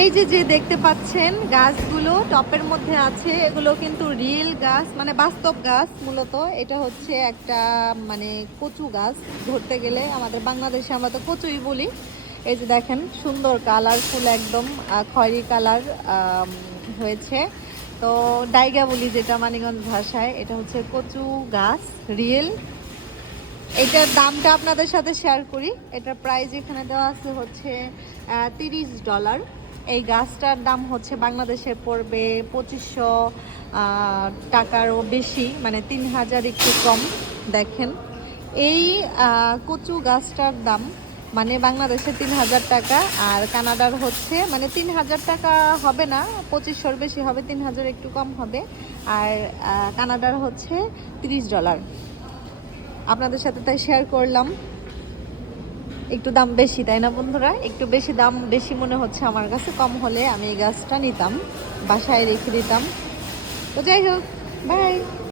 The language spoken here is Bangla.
এই যে যে দেখতে পাচ্ছেন গাছগুলো টপের মধ্যে আছে, এগুলো কিন্তু রিয়েল গাছ, মানে বাস্তব গাছ। মূলত এটা হচ্ছে একটা মানে কচু গাছ। ধরতে গেলে আমাদের বাংলাদেশে আমরা তো কচুই বলি। এই যে দেখেন সুন্দর কালারফুল একদম খয়েরি কালার হয়েছে। তো ডাইগা বলি যেটা মানিকগঞ্জ ভাষায়, এটা হচ্ছে কচু গাছ রিয়েল। এটার দামটা আপনাদের সাথে শেয়ার করি। এটার প্রাইস এখানে দেওয়া আছে হচ্ছে $30। এই গাছটার দাম হচ্ছে বাংলাদেশে পড়বে 2500 টাকারও বেশি, মানে 3000 একটু কম। দেখেন এই কচু গাছটার দাম মানে বাংলাদেশে 3000 টাকা, আর কানাডার হচ্ছে মানে 3000 টাকা হবে না, 2500-র বেশি হবে, 3000 একটু কম হবে। আর কানাডার হচ্ছে $30। আপনাদের সাথে তাই শেয়ার করলাম। একটু দাম বেশি তাই না বন্ধুরা? একটু বেশি দাম বেশি মনে হচ্ছে আমার কাছে। কম হলে আমি এই গাছটা নিতাম, বাসায় রেখে দিতাম। তো যাই হোক, বাই।